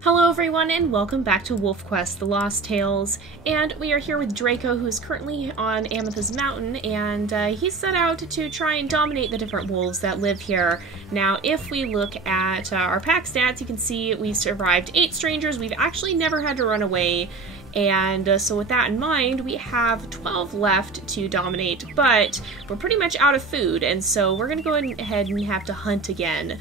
Hello everyone and welcome back to WolfQuest, The Lost Tales, and we are here with Draco, who is currently on Amethyst Mountain, and he's set out to try and dominate the different wolves that live here. Now, if we look at our pack stats, you can see we've survived 8 strangers. We've actually never had to run away, and so with that in mind, we have 12 left to dominate, but we're pretty much out of food, and so we're going to go ahead and have to hunt again.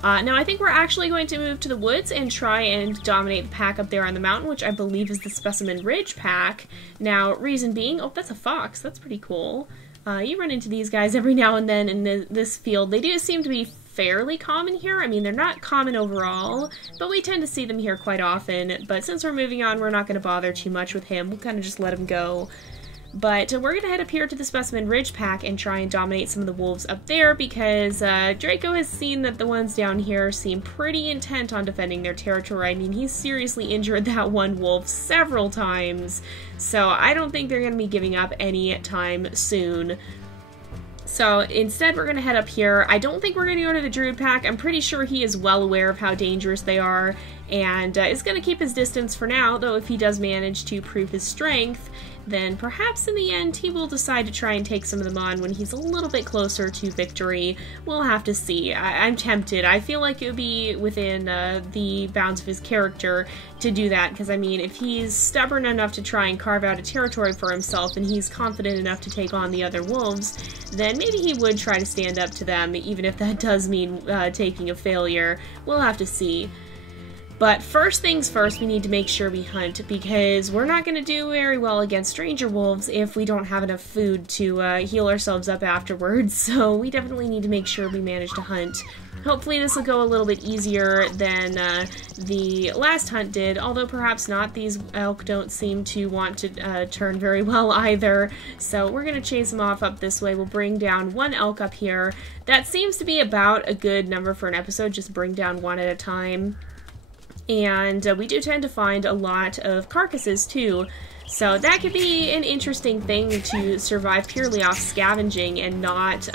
Now I think we're actually going to move to the woods and try and dominate the pack up there on the mountain, which I believe is the Specimen Ridge pack. Now, reason being, oh, that's a fox. That's pretty cool. You run into these guys every now and then in this field. They do seem to be fairly common here. I mean, they're not common overall, but we tend to see them here quite often. But since we're moving on, we're not going to bother too much with him. We'll kind of just let him go. But we're going to head up here to the Specimen Ridge pack and try and dominate some of the wolves up there because Draco has seen that the ones down here seem pretty intent on defending their territory. I mean, he's seriously injured that one wolf several times, so I don't think they're going to be giving up any time soon. So instead we're going to head up here. I don't think we're going to go to the Druid pack. I'm pretty sure he is well aware of how dangerous they are and is going to keep his distance for now, though if he does manage to prove his strength, then perhaps in the end he will decide to try and take some of them on when he's a little bit closer to victory. We'll have to see. I'm tempted. I feel like it would be within the bounds of his character to do that, because I mean, if he's stubborn enough to try and carve out a territory for himself and he's confident enough to take on the other wolves, then maybe he would try to stand up to them, even if that does mean taking a failure. We'll have to see. But first things first, we need to make sure we hunt, because we're not going to do very well against stranger wolves if we don't have enough food to heal ourselves up afterwards, so we definitely need to make sure we manage to hunt. Hopefully this will go a little bit easier than the last hunt did, although perhaps not. These elk don't seem to want to turn very well either, so we're going to chase them off up this way. We'll bring down one elk up here. That seems to be about a good number for an episode, just bring down one at a time. And we do tend to find a lot of carcasses too, so that could be an interesting thing to survive purely off scavenging and not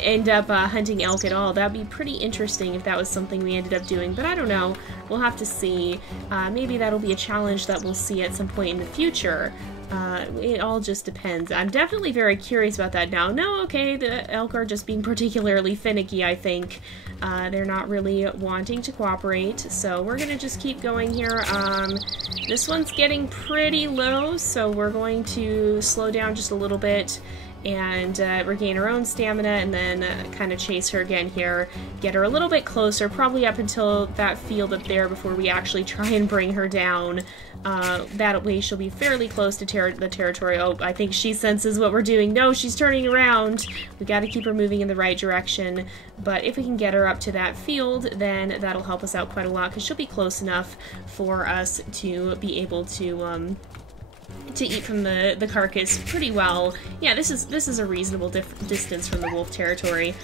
end up hunting elk at all. That'd be pretty interesting if that was something we ended up doing, but I don't know. We'll have to see. Maybe that'll be a challenge that we'll see at some point in the future. It all just depends. I'm definitely very curious about that now. No, okay, the elk are just being particularly finicky, I think. They're not really wanting to cooperate, so we're gonna just keep going here. This one's getting pretty low, so we're going to slow down just a little bit and regain her own stamina, and then kind of chase her again here. Get her a little bit closer, probably up until that field up there before we actually try and bring her down. That way she'll be fairly close to the territory. Oh, I think she senses what we're doing. No, she's turning around. We got to keep her moving in the right direction. But if we can get her up to that field, then that'll help us out quite a lot, because she'll be close enough for us to be able to eat from the carcass pretty well. Yeah, this is a reasonable distance from the wolf territory.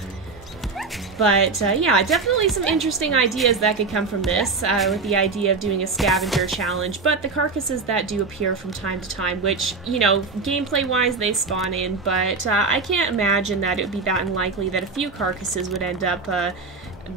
But yeah, definitely some interesting ideas that could come from this, with the idea of doing a scavenger challenge. But the carcasses that do appear from time to time, which, you know, gameplay-wise they spawn in, but I can't imagine that it would be that unlikely that a few carcasses would end up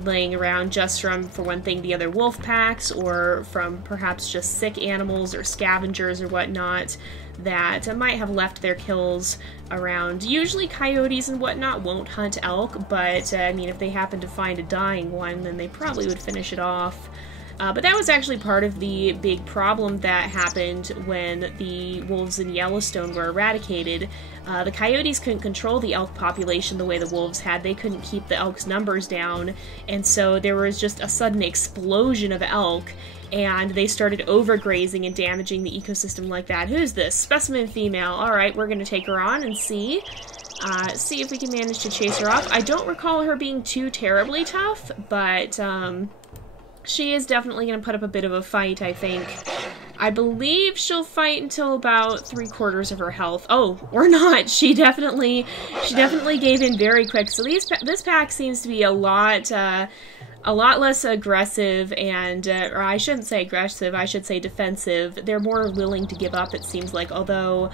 laying around just from, for one thing, the other wolf packs, or from perhaps just sick animals or scavengers or whatnot that might have left their kills around. Usually coyotes and whatnot won't hunt elk, but I mean, if they happen to find a dying one, then they probably would finish it off. But that was actually part of the big problem that happened when the wolves in Yellowstone were eradicated. The coyotes couldn't control the elk population the way the wolves had. They couldn't keep the elk's numbers down, and so there was just a sudden explosion of elk, and they started overgrazing and damaging the ecosystem like that. Who's this? Specimen female. Alright, we're going to take her on and see if we can manage to chase her off. I don't recall her being too terribly tough, but she is definitely going to put up a bit of a fight, I think. I believe she'll fight until about 3/4 of her health. Oh, or not. She definitely gave in very quick. So this pack seems to be a lot less aggressive and, or I shouldn't say aggressive, I should say defensive. They're more willing to give up, it seems like, although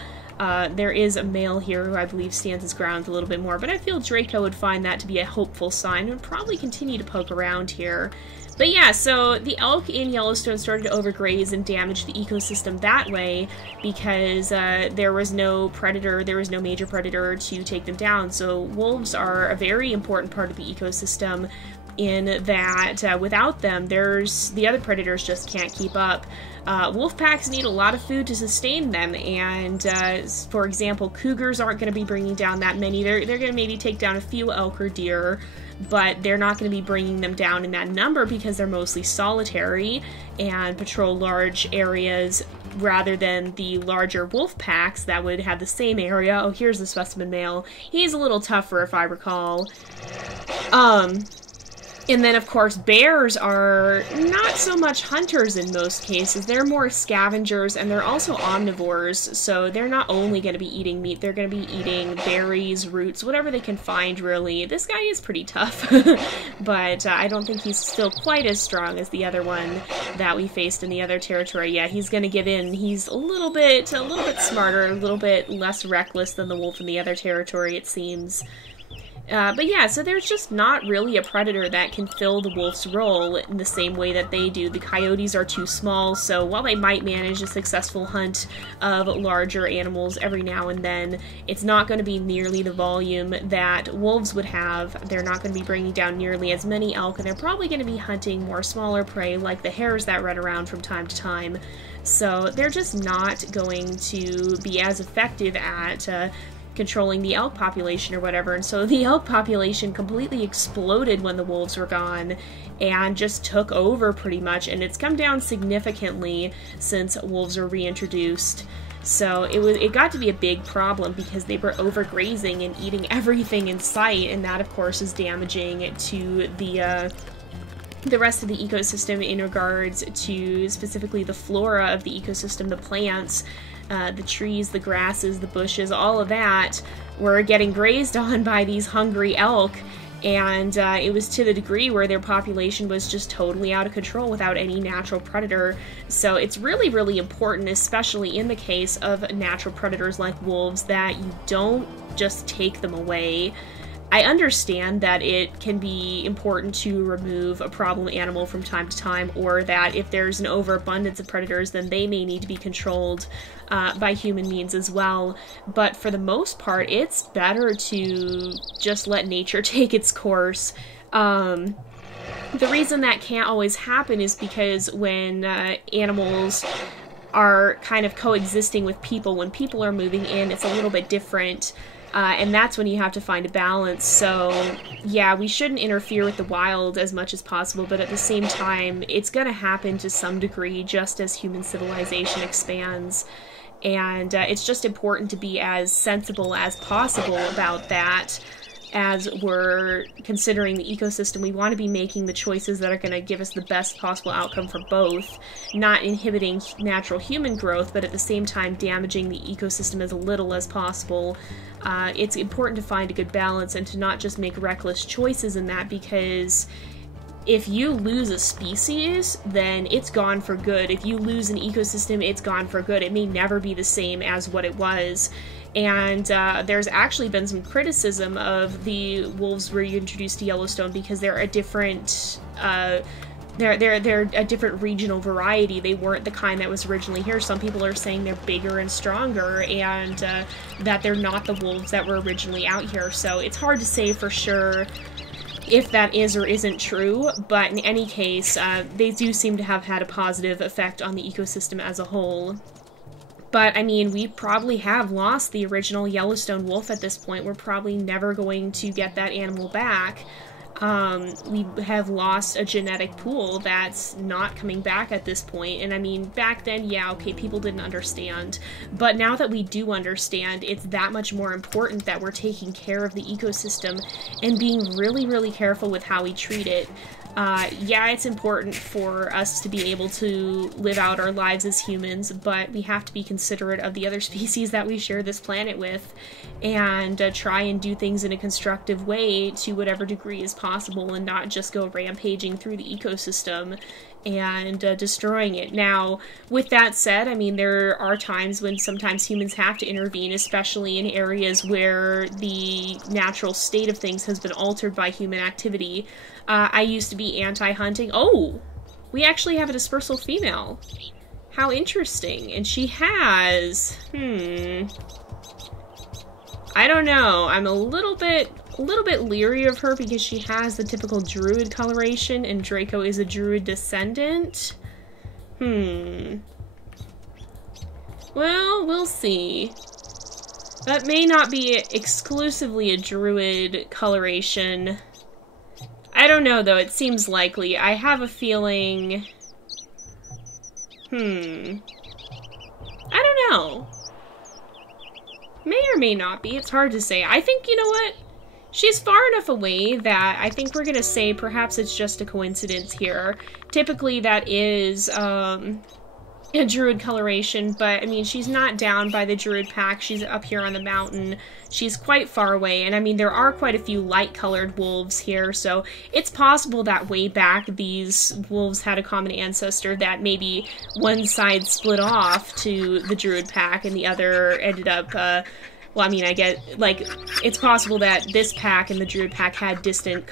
There is a male here who I believe stands his ground a little bit more, but I feel Draco would find that to be a hopeful sign and would probably continue to poke around here. But yeah, so the elk in Yellowstone started to overgraze and damage the ecosystem that way because there was no predator, there was no major predator to take them down. So wolves are a very important part of the ecosystem in that without them, the other predators just can't keep up. Wolf packs need a lot of food to sustain them, and for example, cougars aren't going to be bringing down that many. They're going to maybe take down a few elk or deer, but they're not going to be bringing them down in that number because they're mostly solitary and patrol large areas rather than the larger wolf packs that would have the same area. Oh, here's the specimen male. He's a little tougher if I recall. And then, of course, bears are not so much hunters in most cases. They're more scavengers, and they're also omnivores, so they're not only going to be eating meat, they're going to be eating berries, roots, whatever they can find, really. This guy is pretty tough, but I don't think he's still quite as strong as the other one that we faced in the other territory. Yeah, he's going to give in. He's a little bit smarter, a little bit less reckless than the wolf in the other territory, it seems. But yeah, so there's just not really a predator that can fill the wolf's role in the same way that they do. The coyotes are too small, so while they might manage a successful hunt of larger animals every now and then, it's not going to be nearly the volume that wolves would have. They're not going to be bringing down nearly as many elk, and they're probably going to be hunting more smaller prey like the hares that run around from time to time. So they're just not going to be as effective at controlling the elk population or whatever, and so the elk population completely exploded when the wolves were gone and just took over pretty much, and it's come down significantly since wolves were reintroduced. So it got to be a big problem because they were overgrazing and eating everything in sight, and that of course is damaging to the rest of the ecosystem in regards to specifically the flora of the ecosystem, the plants, the trees, the grasses, the bushes, all of that were getting grazed on by these hungry elk, and it was to the degree where their population was just totally out of control without any natural predator. So it's really, really important, especially in the case of natural predators like wolves, that you don't just take them away. I understand that it can be important to remove a problem animal from time to time, or that if there's an overabundance of predators, then they may need to be controlled by human means as well. But for the most part, it's better to just let nature take its course. The reason that can't always happen is because when animals are kind of coexisting with people, when people are moving in, it's a little bit different. And that's when you have to find a balance. So yeah, we shouldn't interfere with the wild as much as possible, but at the same time, it's going to happen to some degree just as human civilization expands. And it's just important to be as sensible as possible about that. As we're considering the ecosystem, we want to be making the choices that are going to give us the best possible outcome for both, not inhibiting natural human growth, but at the same time damaging the ecosystem as little as possible. It's important to find a good balance and to not just make reckless choices in that, because if you lose a species, then it's gone for good. If you lose an ecosystem, it's gone for good. It may never be the same as what it was. And there's actually been some criticism of the wolves reintroduced to Yellowstone because they're a different they're a different regional variety. They weren't the kind that was originally here. Some people are saying they're bigger and stronger, and that they're not the wolves that were originally out here. So it's hard to say for sure if that is or isn't true, but in any case, they do seem to have had a positive effect on the ecosystem as a whole. But, I mean, we probably have lost the original Yellowstone wolf at this point. We're probably never going to get that animal back. We have lost a genetic pool that's not coming back at this point. And I mean, back then, yeah, okay, people didn't understand. But now that we do understand, it's that much more important that we're taking care of the ecosystem and being really, really careful with how we treat it. Yeah, it's important for us to be able to live out our lives as humans, but we have to be considerate of the other species that we share this planet with, and try and do things in a constructive way to whatever degree is possible. possible and not just go rampaging through the ecosystem and destroying it. Now, with that said, I mean, there are times when sometimes humans have to intervene, especially in areas where the natural state of things has been altered by human activity. I used to be anti-hunting. Oh! We actually have a dispersal female. How interesting. And she has... I don't know. I'm a little bit leery of her because she has the typical druid coloration and Draco is a druid descendant. Well, we'll see. That may not be exclusively a druid coloration. I don't know, though. It seems likely. I have a feeling... I don't know. May or may not be. It's hard to say. I think, you know what? She's far enough away that I think we're gonna say perhaps it's just a coincidence here. Typically that is, a druid coloration, but I mean, she's not down by the druid pack. She's up here on the mountain. She's quite far away, and I mean, there are quite a few light-colored wolves here, so it's possible that way back these wolves had a common ancestor, that maybe one side split off to the druid pack and the other ended up, well, I mean, I get, like, it's possible that this pack and the druid pack had distant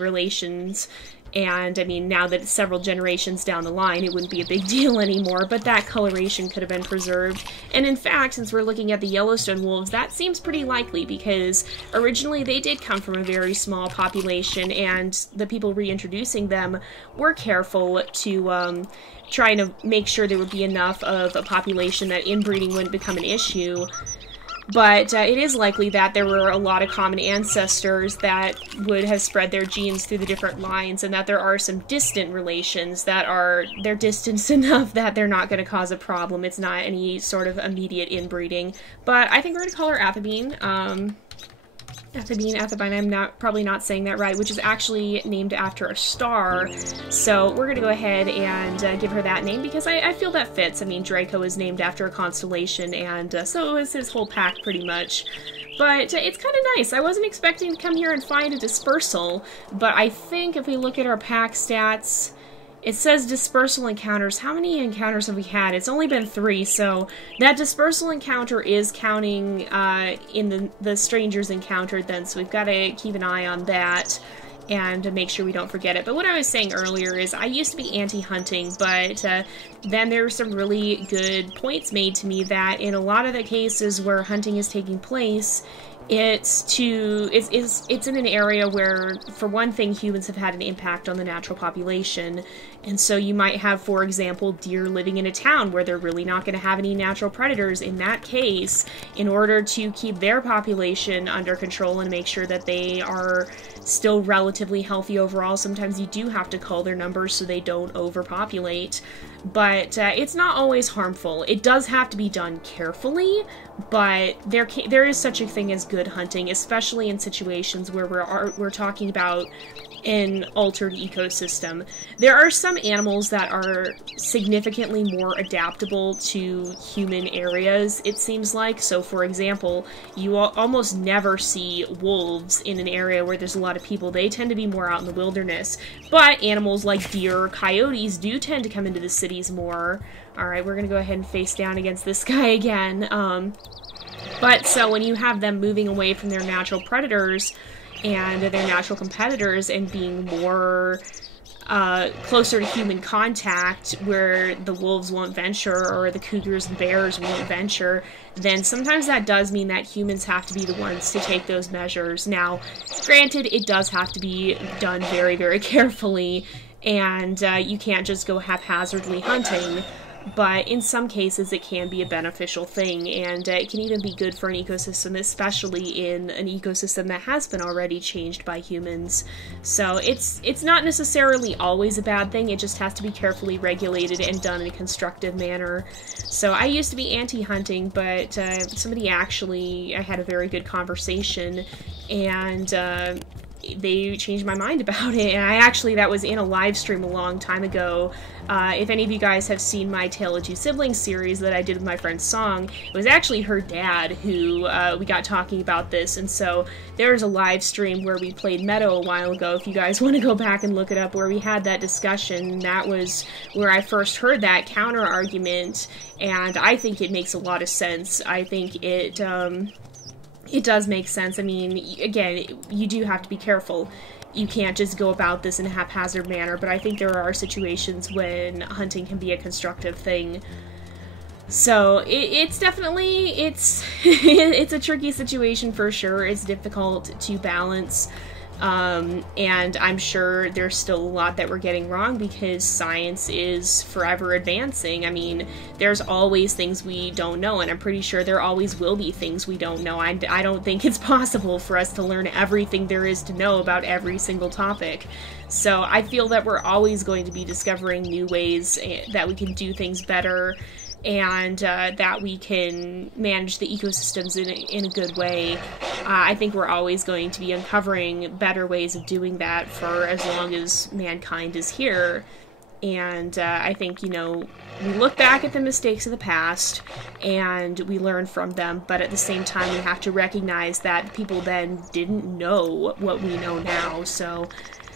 relations. And, I mean, now that it's several generations down the line, it wouldn't be a big deal anymore, but that coloration could have been preserved. And in fact, since we're looking at the Yellowstone wolves, that seems pretty likely, because originally they did come from a very small population, and the people reintroducing them were careful to try to make sure there would be enough of a population that inbreeding wouldn't become an issue. But it is likely that there were a lot of common ancestors that would have spread their genes through the different lines, and that there are some distant relations that they're distant enough that they're not going to cause a problem. It's not any sort of immediate inbreeding. But I think we're going to call her Athabine. Athabine, I'm probably not saying that right, which is actually named after a star. So we're going to go ahead and give her that name because I feel that fits. I mean, Draco is named after a constellation, and so is his whole pack pretty much. But it's kind of nice. I wasn't expecting to come here and find a dispersal, but I think if we look at our pack stats... It says dispersal encounters. How many encounters have we had? It's only been 3, so that dispersal encounter is counting in the strangers encountered then, so we've got to keep an eye on that and make sure we don't forget it. But what I was saying earlier is I used to be anti-hunting, but then there were some really good points made to me that in a lot of the cases where hunting is taking place, it's in an area where, for one thing, humans have had an impact on the natural population, and so you might have, for example, deer living in a town where they're really not going to have any natural predators. In that case, in order to keep their population under control and make sure that they are still relatively healthy overall, sometimes you do have to cull their numbers so they don't overpopulate. But it's not always harmful. It does have to be done carefully, but there is such a thing as good hunting, especially in situations where we're talking about an altered ecosystem. There are some animals that are significantly more adaptable to human areas, it seems like. So, for example, you almost never see wolves in an area where there's a lot of people. They tend to be more out in the wilderness. But animals like deer or coyotes do tend to come into the cities more. Alright, we're gonna go ahead and face down against this guy again. But so when you have them moving away from their natural predators and their natural competitors and being more closer to human contact, where the wolves won't venture or the cougars and bears won't venture, then sometimes that does mean that humans have to be the ones to take those measures. Now, granted, it does have to be done very, very carefully, and you can't just go haphazardly hunting. But in some cases it can be a beneficial thing, and it can even be good for an ecosystem, especially in an ecosystem that has been already changed by humans. So it's not necessarily always a bad thing, it just has to be carefully regulated and done in a constructive manner. So I used to be anti-hunting, but I had a very good conversation, and they changed my mind about it. And that was in a live stream a long time ago. If any of you guys have seen my Tale of Two Siblings series that I did with my friend Song, it was actually her dad who we got talking about this, and so there's a live stream where we played Meadow a while ago, if you guys want to go back and look it up, where we had that discussion. That was where I first heard that counter argument, and I think it makes a lot of sense. I think it does make sense. I mean, again, you do have to be careful. You can't just go about this in a haphazard manner, but I think there are situations when hunting can be a constructive thing. So, it's definitely, it's a tricky situation for sure. It's difficult to balance. And I'm sure there's still a lot that we're getting wrong because science is forever advancing. I mean, there's always things we don't know, and I'm pretty sure there always will be things we don't know. I don't think it's possible for us to learn everything there is to know about every single topic. So I feel that we're always going to be discovering new ways that we can do things better, and that we can manage the ecosystems in a good way. I think we're always going to be uncovering better ways of doing that for as long as mankind is here. And I think, you know, we look back at the mistakes of the past and we learn from them, but at the same time we have to recognize that people then didn't know what we know now. So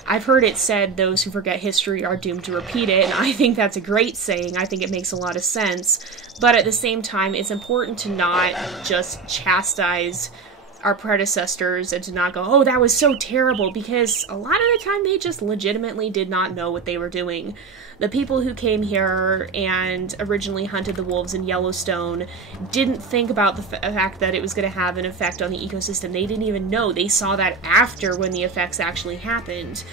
I've heard it said, those who forget history are doomed to repeat it, and I think that's a great saying. I think it makes a lot of sense. But at the same time, it's important to not just chastise our predecessors and to not go, oh, that was so terrible, because a lot of the time they just legitimately did not know what they were doing. The people who came here and originally hunted the wolves in Yellowstone didn't think about the fact that it was going to have an effect on the ecosystem. They didn't even know. They saw that after, when the effects actually happened.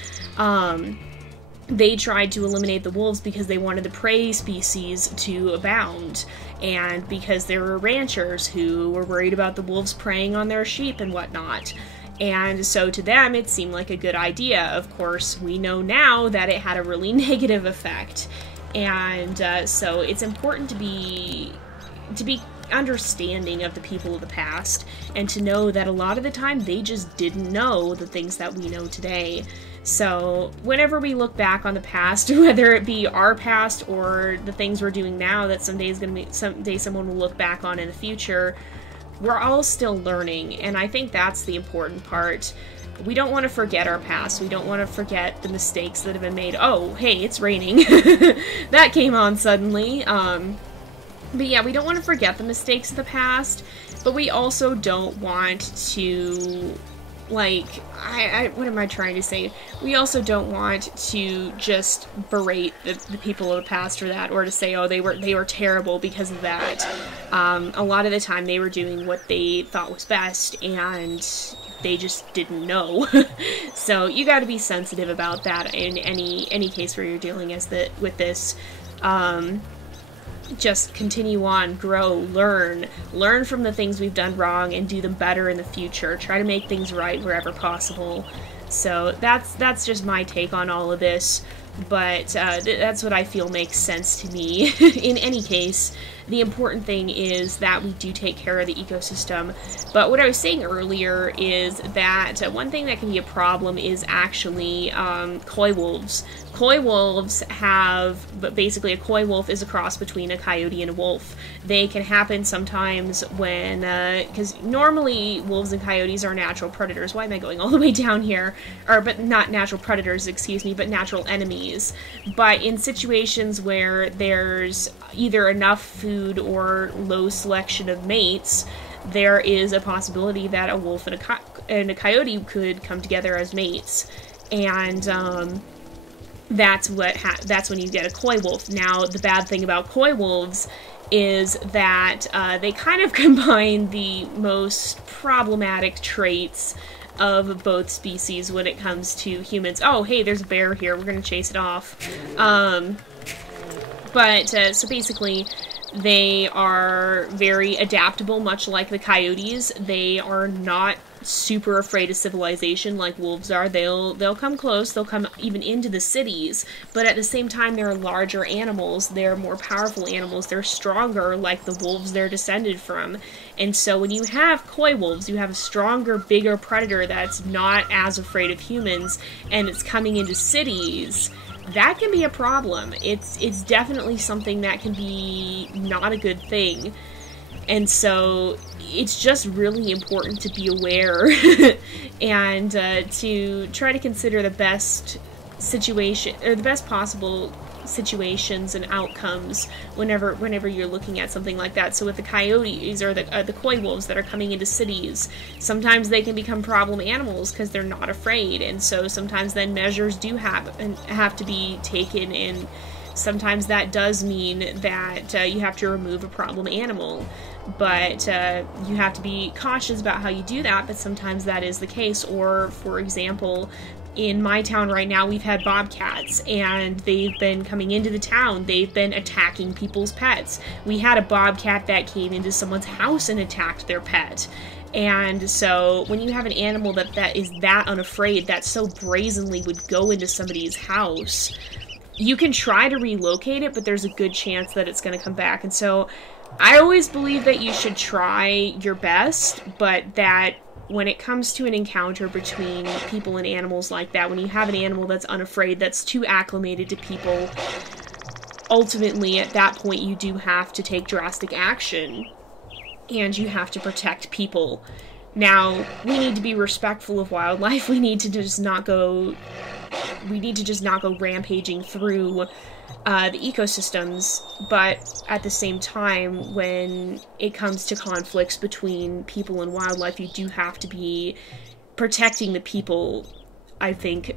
They tried to eliminate the wolves because they wanted the prey species to abound, and because there were ranchers who were worried about the wolves preying on their sheep and whatnot. And so to them, it seemed like a good idea. Of course, we know now that it had a really negative effect. And so it's important to be understanding of the people of the past, and to know that a lot of the time they just didn't know the things that we know today. So whenever we look back on the past, whether it be our past or the things we're doing now that someday someone will look back on in the future, we're all still learning, and I think that's the important part. We don't want to forget our past. We don't want to forget the mistakes that have been made. Oh, hey, it's raining. That came on suddenly. But yeah, we don't want to forget the mistakes of the past, but we also don't want to, like, what am I trying to say? We also don't want to just berate the people of the past for that, or to say, oh, they were terrible because of that. A lot of the time they were doing what they thought was best, and they just didn't know. So you got to be sensitive about that in any case where you're dealing with this. Just continue on, grow, learn from the things we've done wrong and do them better in the future. Try to make things right wherever possible. So that's just my take on all of this, but that's what I feel makes sense to me. In any case, the important thing is that we do take care of the ecosystem. But what I was saying earlier is that one thing that can be a problem is actually coy wolves. Coy wolves but basically a coy wolf is a cross between a coyote and a wolf. They can happen sometimes when, because normally wolves and coyotes are natural predators. Why am I going all the way down here? But not natural predators, excuse me, but natural enemies. But in situations where there's either enough food or low selection of mates, there is a possibility that a wolf and a coyote could come together as mates. And that's when you get a coy wolf. Now, the bad thing about coy wolves is that they kind of combine the most problematic traits of both species when it comes to humans. Oh, hey, there's a bear here. We're going to chase it off. So basically, they are very adaptable, much like the coyotes. They are not super afraid of civilization like wolves are. They'll come close, they'll come even into the cities, but at the same time they're larger animals, they're more powerful animals, they're stronger like the wolves they're descended from. And so when you have coy wolves, you have a stronger, bigger predator that's not as afraid of humans, and it's coming into cities. That can be a problem. It's definitely something that can be not a good thing. And so it's just really important to be aware and to try to consider the best situation, or the best possible situations and outcomes whenever you're looking at something like that. So with the coyotes or the coy wolves that are coming into cities, sometimes they can become problem animals because they're not afraid, and so sometimes then measures do have to be taken, and sometimes that does mean that you have to remove a problem animal. But you have to be cautious about how you do that, but sometimes that is the case. Or, for example, in my town right now, we've had bobcats, and they've been coming into the town. They've been attacking people's pets. We had a bobcat that came into someone's house and attacked their pet. And so when you have an animal that is that unafraid, that so brazenly would go into somebody's house, you can try to relocate it, but there's a good chance that it's going to come back. And so I always believe that you should try your best, but that when it comes to an encounter between people and animals like that, when you have an animal that's unafraid, that's too acclimated to people, ultimately at that point you do have to take drastic action, and you have to protect people. Now, we need to be respectful of wildlife. We need to just not go rampaging through the ecosystems, but at the same time, when it comes to conflicts between people and wildlife, you do have to be protecting the people, I think.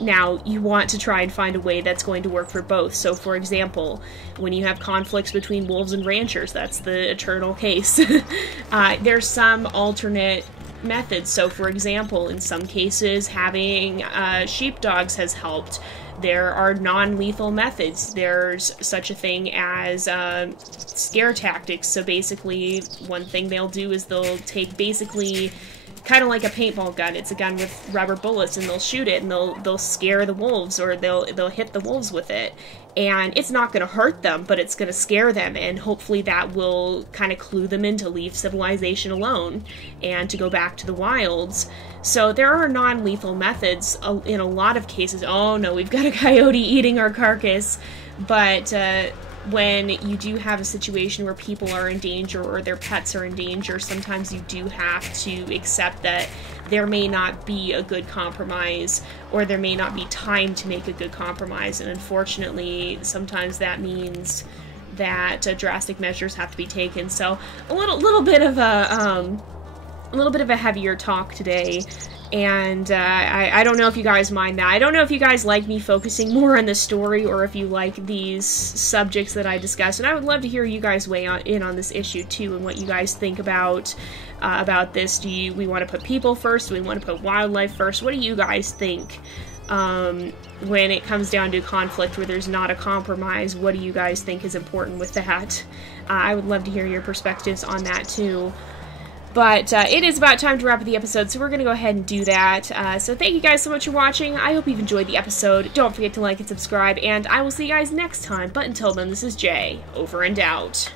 Now, you want to try and find a way that's going to work for both. So, for example, when you have conflicts between wolves and ranchers, that's the eternal case. There's some alternate methods. So, for example, in some cases, having sheepdogs has helped. There are non-lethal methods. There's such a thing as scare tactics. So basically, one thing they'll do is they'll take basically kind of like a paintball gun. It's a gun with rubber bullets, and they'll shoot it, and they'll scare the wolves, or they'll hit the wolves with it. And it's not going to hurt them, but it's going to scare them, and hopefully that will kind of clue them in to leave civilization alone and to go back to the wilds. So there are non-lethal methods in a lot of cases. Oh no, we've got a coyote eating our carcass. But when you do have a situation where people are in danger or their pets are in danger, sometimes you do have to accept that there may not be a good compromise, or there may not be time to make a good compromise, and unfortunately, sometimes that means that drastic measures have to be taken. So a little bit of a heavier talk today, and I don't know if you guys mind that. I don't know if you guys like me focusing more on the story, or if you like these subjects that I discuss, and I would love to hear you guys weigh in on this issue too, and what you guys think about this. Do we want to put people first? Do we want to put wildlife first? What do you guys think when it comes down to conflict where there's not a compromise? What do you guys think is important with that? I would love to hear your perspectives on that too. But it is about time to wrap up the episode, so we're going to go ahead and do that. So thank you guys so much for watching. I hope you've enjoyed the episode. Don't forget to like and subscribe, and I will see you guys next time. But until then, this is Jay, over and out.